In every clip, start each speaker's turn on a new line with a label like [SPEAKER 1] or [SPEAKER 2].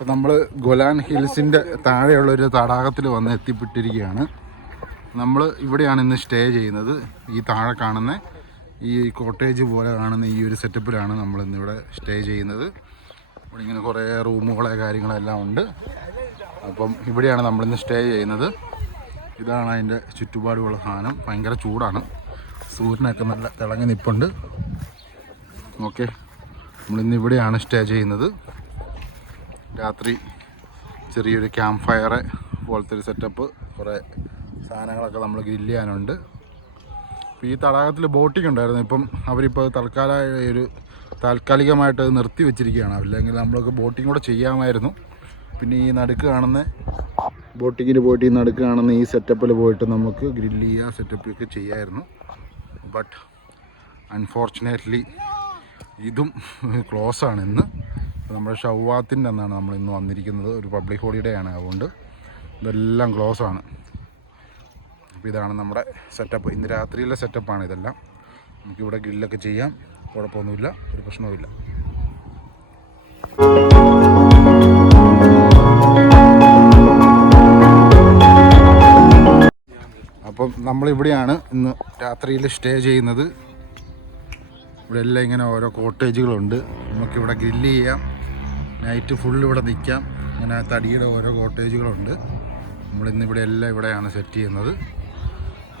[SPEAKER 1] അപ്പോൾ നമ്മൾ ഗൊലാൻ ഹിൽസിന്റെ താഴെയുള്ള ഒരു തടാകത്തിൽ വന്ന് എത്തിപ്പെട്ടിരിക്കുകയാണ്. നമ്മൾ ഇവിടെയാണ് ഇന്ന് സ്റ്റേ ചെയ്യുന്നത്. ഈ താഴെ കാണുന്ന ഈ കോട്ടേജ് പോലെ കാണുന്ന ഈ ഒരു സെറ്റപ്പിലാണ് നമ്മൾ ഇന്നിവിടെ സ്റ്റേ ചെയ്യുന്നത്. ഇവിടെ ഇങ്ങനെ കുറേ റൂമുകളെ കാര്യങ്ങളെല്ലാം ഉണ്ട്. അപ്പം ഇവിടെയാണ് നമ്മളിന്ന് സ്റ്റേ ചെയ്യുന്നത്. ഇതാണ് അതിന്റെ ചുറ്റുപാടുമുള്ള സാധനം. ഭയങ്കര ചൂടാണ്. സൂര്യനൊക്കെ നല്ല തിളങ്ങി നിൽപ്പുണ്ട് ഓക്കെ. നമ്മളിന്ന് ഇവിടെയാണ് സ്റ്റേ ചെയ്യുന്നത്. രാത്രി ചെറിയൊരു ക്യാമ്പ് ഫയർ പോലത്തെ ഒരു സെറ്റപ്പ് കുറേ സാധനങ്ങളൊക്കെ നമ്മൾ ഗ്രില്ല് ചെയ്യാനുണ്ട്. ഈ തടാകത്തിൽ ബോട്ടിംഗ് ഉണ്ടായിരുന്നു. ഇപ്പം അവരിപ്പോൾ തൽക്കാലമായ ഒരു താൽക്കാലികമായിട്ട് നിർത്തി വെച്ചിരിക്കുകയാണ് അല്ലെങ്കിൽ നമ്മളൊക്കെ ബോട്ടിംഗ് കൂടെ ചെയ്യാമായിരുന്നു. പിന്നെ ഈ നടുക്ക് കാണുന്ന ബോട്ടിങ്ങിന് പോയിട്ട് ഈ നടുക്ക് കാണുന്ന ഈ സെറ്റപ്പിൽ പോയിട്ട് നമുക്ക് ഗ്രില്ല് ചെയ്യുക സെറ്റപ്പ് ഒക്കെ ചെയ്യാമായിരുന്നു ബട്ട് അൺഫോർച്ചുനേറ്റ്ലി ഇതും ക്ലോസ് ആണ് ഇന്ന് നമ്മുടെ ഷവ്വാത്തിന്റെ അന്നാണ് നമ്മൾ ഇന്ന് വന്നിരിക്കുന്നത്. ഒരു പബ്ലിക് ഹോളിഡേ ആണ്. അതുകൊണ്ട് ഇതെല്ലാം ക്ലോസ് ആണ്. അപ്പോൾ ഇതാണ് നമ്മുടെ സെറ്റപ്പ് ഇന്ന് രാത്രിയിലെ സെറ്റപ്പാണ് ഇതെല്ലാം. നമുക്കിവിടെ ഗ്രില്ലൊക്കെ ചെയ്യാം. കുഴപ്പമൊന്നുമില്ല. ഒരു പ്രശ്നവുമില്ല. അപ്പം നമ്മളിവിടെയാണ് ഇന്ന് രാത്രിയിൽ സ്റ്റേ ചെയ്യുന്നത്. ഇവിടെ എല്ലാം ഇങ്ങനെ ഓരോ കോട്ടേജുകളുണ്ട് നമുക്കിവിടെ ഗ്രില്ല് ചെയ്യാം. നൈറ്റ് ഫുൾ ഇവിടെ നിൽക്കാം. ഇങ്ങനെ തടിയുടെ ഓരോ കോട്ടേജുകളുണ്ട് നമ്മളിന്നിവിടെ എല്ലാം ഇവിടെയാണ് സെറ്റ് ചെയ്യുന്നത്.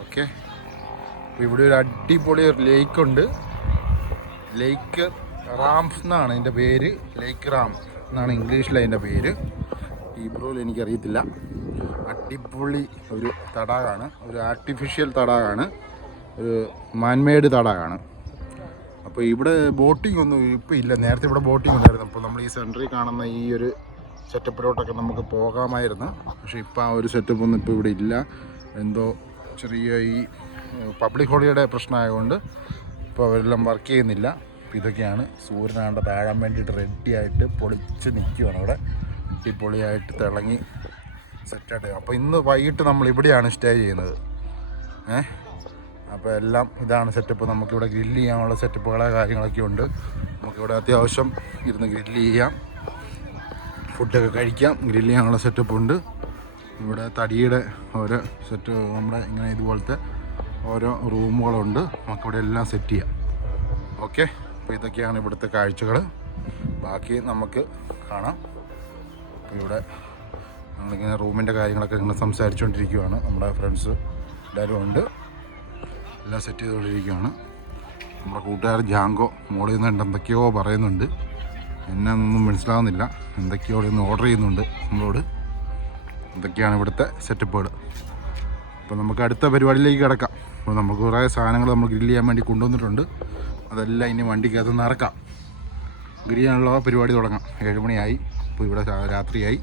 [SPEAKER 1] ഓക്കെ അപ്പോൾ ഇവിടെ ഒരു അടിപൊളി ഒരു ലേക്ക് ഉണ്ട്. ലേക്ക് റാംസ് എന്നാണ് അതിന്റെ പേര്. ലേക്ക് റാം എന്നാണ് ഇംഗ്ലീഷിൽ അതിന്റെ പേര്. ഹീബ്രോയിൽ എനിക്കറിയത്തില്ല. അടിപൊളി ഒരു തടാകമാണ്. ഒരു ആർട്ടിഫിഷ്യൽ തടാകമാണ്. ഒരു മാൻമെയ്ഡ് തടാകമാണ്. അപ്പോൾ ഇവിടെ ബോട്ടിംഗ് ഒന്നും ഇപ്പോൾ ഇല്ല. നേരത്തെ ഇവിടെ ബോട്ടിംഗ് ഉണ്ടായിരുന്നു. അപ്പോൾ നമ്മൾ ഈ സെന്ററിൽ കാണുന്ന ഈ ഒരു സെറ്റപ്പിലോട്ടൊക്കെ നമുക്ക് പോകാമായിരുന്നു. പക്ഷേ ഇപ്പോൾ ആ ഒരു സെറ്റപ്പ് ഒന്നും ഇപ്പോൾ ഇവിടെ ഇല്ല. എന്തോ ചെറിയ ഈ പബ്ലിക് ഹോളിഡേ പ്രശ്നമായതുകൊണ്ട് ഇപ്പോൾ അവരെല്ലാം വർക്ക് ചെയ്യുന്നില്ല. അപ്പോൾ ഇതൊക്കെയാണ് സൂര്യനാണ്ട് താഴാൻ വേണ്ടിയിട്ട് റെഡിയായിട്ട് പൊളിച്ച് നിൽക്കുകയാണ് അവിടെ. അടിപൊളിയായിട്ട് തിളങ്ങി സെറ്റായിട്ട് അപ്പോൾ ഇന്ന് വൈകിട്ട് നമ്മൾ ഇവിടെയാണ് സ്റ്റേ ചെയ്യുന്നത്. ഏഹ്? അപ്പോൾ എല്ലാം ഇതാണ് സെറ്റപ്പ് നമുക്കിവിടെ ഗ്രില്ല് ചെയ്യാനുള്ള സെറ്റപ്പുകളെ കാര്യങ്ങളൊക്കെ ഉണ്ട്. നമുക്കിവിടെ അത്യാവശ്യം ഇരുന്ന് ഗ്രില്ല് ചെയ്യാം. ഫുഡൊക്കെ കഴിക്കാം. ഗ്രില്ല് ചെയ്യാനുള്ള സെറ്റപ്പ് ഉണ്ട്. ഇവിടെ തടിയുടെ ഓരോ സെറ്റ് നമ്മുടെ ഇങ്ങനെ ഇതുപോലത്തെ ഓരോ റൂമുകളുണ്ട്. നമുക്കിവിടെ എല്ലാം സെറ്റ് ചെയ്യാം. ഓക്കെ അപ്പോൾ ഇതൊക്കെയാണ് ഇവിടുത്തെ കാഴ്ചകൾ ബാക്കി നമുക്ക് കാണാം. ഇവിടെ നമ്മളിങ്ങനെ റൂമിന്റെ കാര്യങ്ങളൊക്കെ ഇങ്ങനെ സംസാരിച്ചുകൊണ്ടിരിക്കുകയാണ് നമ്മുടെ ഫ്രണ്ട്സ് എല്ലാവരും ഉണ്ട്. എല്ലാം സെറ്റ് ചെയ്തുകൊണ്ടിരിക്കുകയാണ് നമ്മുടെ കൂട്ടുകാരൻ ജാങ്കോ മോളിൽ നിന്ന് എന്തൊക്കെയോ പറയുന്നുണ്ട്. എന്നൊന്നും മനസ്സിലാവുന്നില്ല. എന്തൊക്കെയോ ഇവിടെ നിന്ന് ഓർഡർ ചെയ്യുന്നുണ്ട് നമ്മളോട്. എന്തൊക്കെയാണ് ഇവിടുത്തെ സെറ്റപ്പുകൾ അപ്പോൾ നമുക്ക് അടുത്ത പരിപാടിയിലേക്ക് കിടക്കാം. അപ്പോൾ നമുക്ക് കുറേ സാധനങ്ങൾ നമ്മൾ ഗ്രില്ല് ചെയ്യാൻ വേണ്ടി കൊണ്ടുവന്നിട്ടുണ്ട്. അതെല്ലാം ഇനി വണ്ടിക്കകത്ത് നിന്ന് ഇറക്കാം. ഗ്രില്ല് ചെയ്യാനുള്ള പരിപാടി തുടങ്ങാം. ഏഴ് മണിയായി ഇപ്പോൾ ഇവിടെ രാത്രിയായി.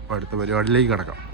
[SPEAKER 1] അപ്പോൾ അടുത്ത പരിപാടിയിലേക്ക് കിടക്കാം.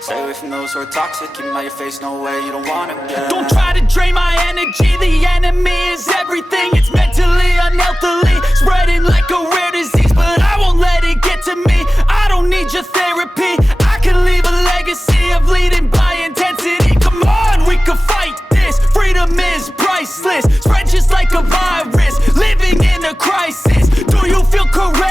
[SPEAKER 2] Stay away from those who are toxic, keep 'em out your face, no way, you don't want it, yeah
[SPEAKER 3] Don't try to drain my energy, the enemy is everything. It's mentally, unhealthily, spreading like a rare disease. But I won't let it get to me. I don't need your therapy. I can leave a legacy of leading by intensity. Come on, we can fight this. Freedom is priceless, spread just like a virus. Living in a crisis. Do you feel courageous?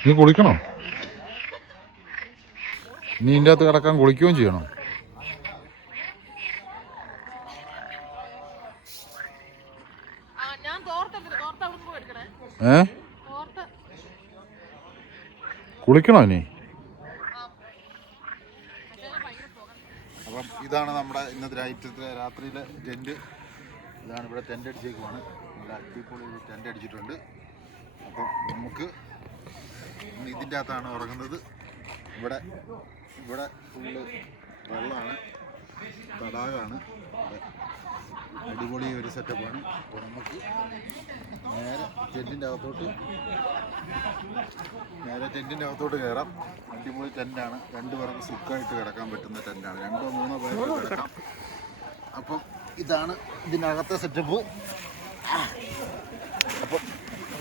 [SPEAKER 1] നീ കുളിക്കണോ? നീ ഇതിന്റെ അകത്ത് കിടക്കാൻ കുളിക്കുകയും ചെയ്യണോ. ഏ? കുളിക്കണോ ഇനി? അപ്പം ഇതാണ് നമ്മുടെ ഇന്നത്തെ ഐറ്റത്തിലെ രാത്രിയിലെ ടെന്റ് ഇതാണ് ഇവിടെ ടെന്റ് അടിച്ചേക്കുവാണ്. നല്ല അടിപൊളി ടെന്റ് അടിച്ചിട്ടുണ്ട്. അപ്പം നമുക്ക് ഇതിന്റെ അകത്താണ് ഉറങ്ങുന്നത്. ഇവിടെ ഇവിടെ ഫുള്ള് വെള്ളമാണ് തടാകമാണ്. അടിപൊളി ഒരു സെറ്റപ്പാണ്. അപ്പോൾ നമുക്ക് നേരെ ടെന്റിന്റെ അകത്തോട്ട് നേരെ ടെന്റിന്റെ അകത്തോട്ട് കയറാം. അടിപൊളി ടെന്റാണ്. രണ്ട് പേർക്ക് സുഖമായിട്ട് കിടക്കാൻ പറ്റുന്ന ടെന്റാണ്. രണ്ടോ മൂന്നോ പേർക്ക് കിടക്കാം. അപ്പം ഇതാണ് ഇതിനകത്തെ സെറ്റപ്പ്.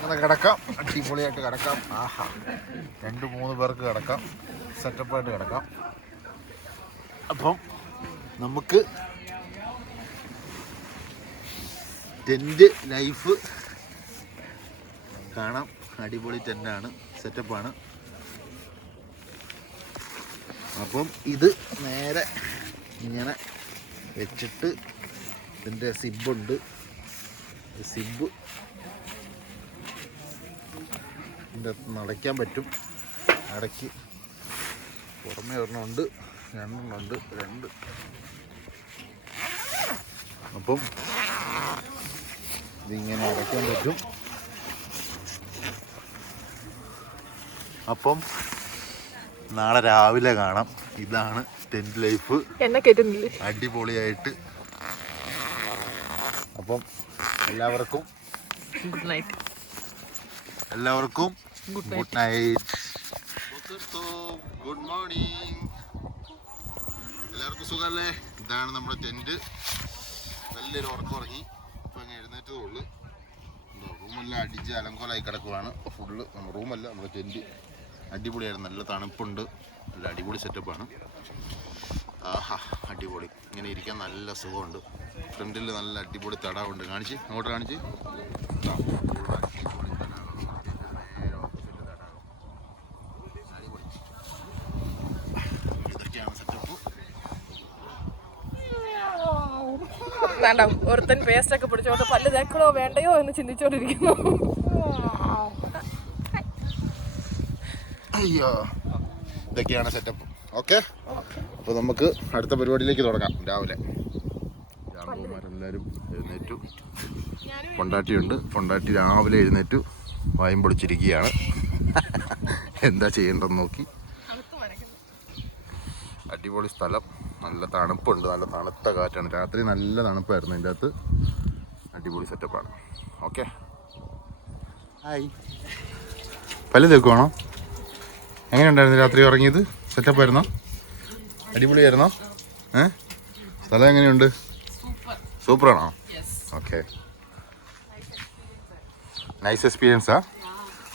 [SPEAKER 1] അങ്ങനെ കിടക്കാം. അടിപൊളിയായിട്ട് കിടക്കാം. ആഹാ. രണ്ട് മൂന്ന് പേർക്ക് കിടക്കാം. സെറ്റപ്പായിട്ട് കിടക്കാം. അപ്പം നമുക്ക് ടെന്റ് ലൈഫ് കാണാം. അടിപൊളി ടെന്റാണ് സെറ്റപ്പാണ്. അപ്പം ഇത് നേരെ ഇങ്ങനെ വെച്ചിട്ട് ഇതിന്റെ സിബുണ്ട്. സിബ് ഇതിന്റെ അകത്ത് നടയ്ക്കാൻ പറ്റും. അടയ്ക്ക് പുറമേ ഒരെണ്ണമുണ്ട് രണ്ടെണ്ണമുണ്ട് രണ്ട്. അപ്പം ഇതിങ്ങനെ അടയ്ക്കാൻ പറ്റും. അപ്പം നാളെ രാവിലെ കാണാം. ഇതാണ് ടെന്റ് ലൈഫ് അടിപൊളിയായിട്ട്. അപ്പം എല്ലാവർക്കും
[SPEAKER 4] ഗുഡ് നൈറ്റ്
[SPEAKER 1] എല്ലാവർക്കും ഗുഡ് നൈറ്റ് ഗുഡ് മോർണിംഗ് എല്ലാവർക്കും സുഖമല്ലേ? ഇതാണ് നമ്മുടെ ടെന്റ് നല്ലൊരു ഉറക്കം ഉറങ്ങി. ഇപ്പം അങ്ങ് എഴുന്നേറ്റതേ ഉള്ളൂ. റൂമെല്ലാം അടിച്ച് അലങ്കോലായി കിടക്കുവാണ്. ഫുള്ള് റൂമല്ല നമ്മുടെ ടെന്റ് അടിപൊളിയായിരുന്നു. നല്ല തണുപ്പുണ്ട്. നല്ല അടിപൊളി സെറ്റപ്പാണ് ആഹാ അടിപൊളി. ഇങ്ങനെ ഇരിക്കാൻ നല്ല സുഖമുണ്ട്. ഫ്രണ്ടിൽ നല്ല അടിപൊളി തടാകമുണ്ട്. കാണിച്ച് അങ്ങോട്ട് കാണിച്ച് ഇതാ, ഇവിടെ അടിപൊളി തടാകം. നേരെ opposite തടാകം. അടിപൊളി. ഇതൊക്കെയാണ് സെറ്റപ്പ്
[SPEAKER 4] വേണ്ട. ഒരുത്തൻ പേസ്റ്റ് ഒക്കെ പിടിച്ചോണ്ട് പല്ല് തേക്കണോ വേണ്ടയോ എന്ന് ചിന്തിച്ചോണ്ടിരിക്കുന്നു.
[SPEAKER 1] അയ്യോ. ഇതൊക്കെയാണ് സെറ്റപ്പ് ഓക്കെ അപ്പോൾ നമുക്ക് അടുത്ത പരിപാടിയിലേക്ക് തുടങ്ങാം രാവിലെ. രാമകുമാരെല്ലാവരും എഴുന്നേറ്റു. പൊണ്ടാട്ടിയുണ്ട്. പൊണ്ടാട്ടി രാവിലെ എഴുന്നേറ്റു. വായും പൊളിച്ചിരിക്കുകയാണ്. എന്താ ചെയ്യേണ്ടതെന്ന് നോക്കി. അടിപൊളി സ്ഥലം. നല്ല തണുപ്പുണ്ട് നല്ല തണുത്ത കാറ്റാണ്. രാത്രി നല്ല തണുപ്പായിരുന്നു ഇതിന്റെ അകത്ത്. അടിപൊളി സെറ്റപ്പാണ് ഓക്കെ ഹായ് പല്ല് തേക്കുവാണോ? എങ്ങനെയുണ്ടായിരുന്നു രാത്രി ഉറങ്ങിയത്? സെറ്റപ്പ് ആയിരുന്നോ? അടിപൊളിയായിരുന്നോ? ഏ? സ്ഥലം എങ്ങനെയുണ്ട്? സൂപ്പറാണോ okay nice എക്സ്പീരിയൻസാ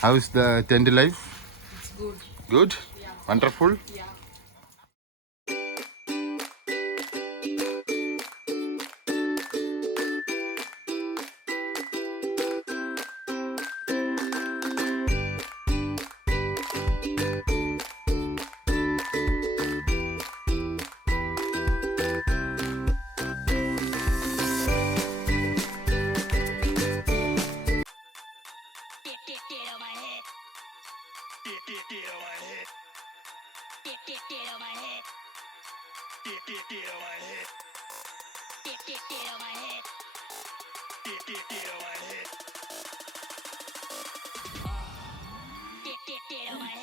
[SPEAKER 1] how is the tent life good wonderful
[SPEAKER 4] dip, dip
[SPEAKER 1] on my head. Dip, dip, dip on my head. Dip, dip, dip on my head. Dip, dip, dip on my head. Dip, dip, dip on my head.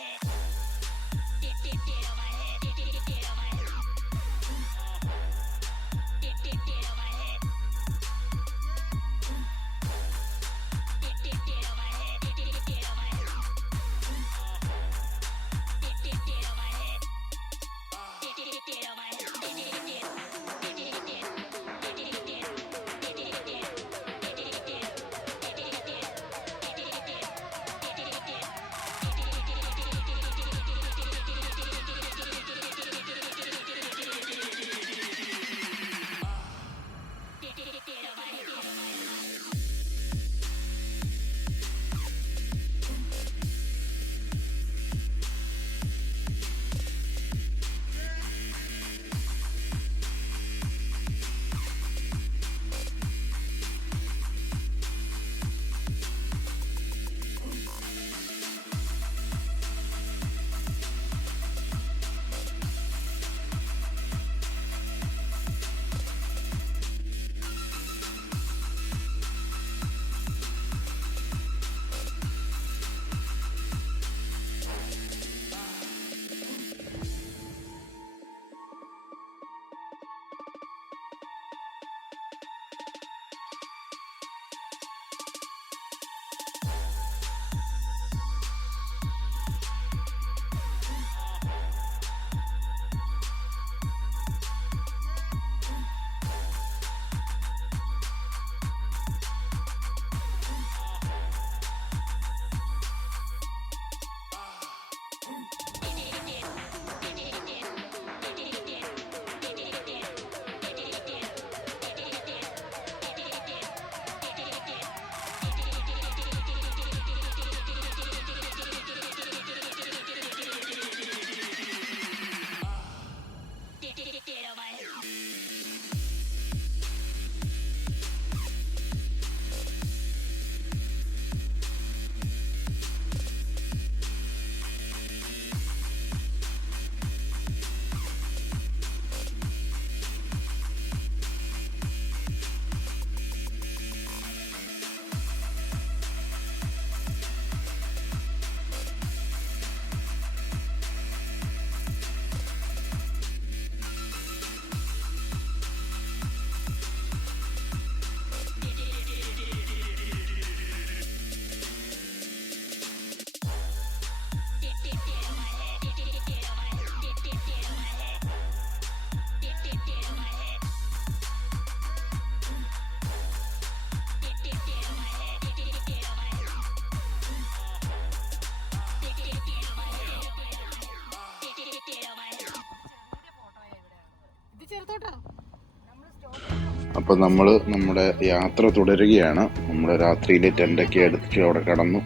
[SPEAKER 1] അപ്പോൾ നമ്മൾ നമ്മുടെ യാത്ര തുടരുകയാണ്. നമ്മൾ രാത്രിയിലെ ടെന്റൊക്കെ എടുത്തിട്ട് അവിടെ കടന്നു.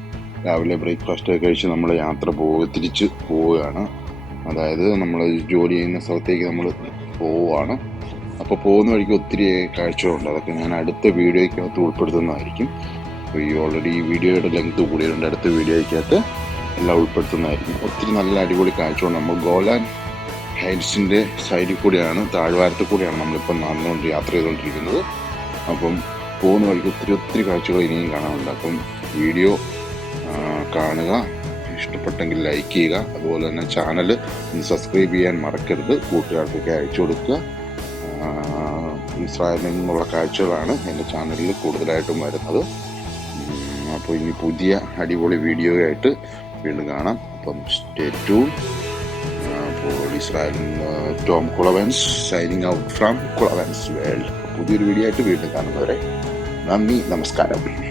[SPEAKER 1] രാവിലെ ബ്രേക്ക്ഫാസ്റ്റ് ഒക്കെ കഴിച്ച് നമ്മൾ യാത്ര പോവുക തിരിച്ച് പോവുകയാണ്. അതായത് നമ്മൾ ജോലി ചെയ്യുന്ന സ്ഥലത്തേക്ക് നമ്മൾ പോവുകയാണ്. അപ്പോൾ പോകുന്ന വഴിക്ക് ഒത്തിരി കാഴ്ചകളുണ്ട്. അതൊക്കെ ഞാൻ അടുത്ത വീഡിയോയ്ക്കകത്ത് ഉൾപ്പെടുത്തുന്നതായിരിക്കും. അപ്പോൾ ഈ ഓൾറെഡി ഈ വീഡിയോയുടെ ലെങ്ത് കൂടിയിട്ടുണ്ട്. അടുത്ത വീഡിയോയ്ക്കകത്ത്
[SPEAKER 5] എല്ലാം ഉൾപ്പെടുത്തുന്നതായിരിക്കും. ഒത്തിരി നല്ല അടിപൊളി കാഴ്ചകളുണ്ട്. നമ്മൾ ഗോലാൻ ഹൈറ്റ്സിന്റെ സൈഡിൽ കൂടിയാണ് താഴ്വാരത്തിൽ കൂടിയാണ് നമ്മളിപ്പോൾ നടന്നുകൊണ്ട് യാത്ര ചെയ്തുകൊണ്ടിരിക്കുന്നത്. അപ്പം പോകുന്ന വഴിക്ക് ഒത്തിരി ഒത്തിരി കാഴ്ചകൾ ഇനിയും കാണാനുണ്ട്. അപ്പം വീഡിയോ കാണുക ഇഷ്ടപ്പെട്ടെങ്കിൽ ലൈക്ക് ചെയ്യുക. അതുപോലെ തന്നെ ചാനൽ സബ്സ്ക്രൈബ് ചെയ്യാൻ മറക്കരുത്. കൂട്ടുകാർക്കൊക്കെ അയച്ചു കൊടുക്കുക. ഇസ്രായേലിൽ നിന്നുള്ള കാഴ്ചകളാണ് എന്റെ ചാനലിൽ കൂടുതലായിട്ടും വരുന്നത്. അപ്പോൾ ഇനി പുതിയ അടിപൊളി വീഡിയോ ആയിട്ട് വീണ്ടും കാണാം. അപ്പം സ്റ്റേ ട്യൂൺ. ഇസ്രായേലിൽ Tom Kulavan's signing out from Kulavan's world പുതിയൊരു വീഡിയോ ആയിട്ട് വീണ്ടും കാണുന്നവരെ നന്ദി നമസ്കാരം.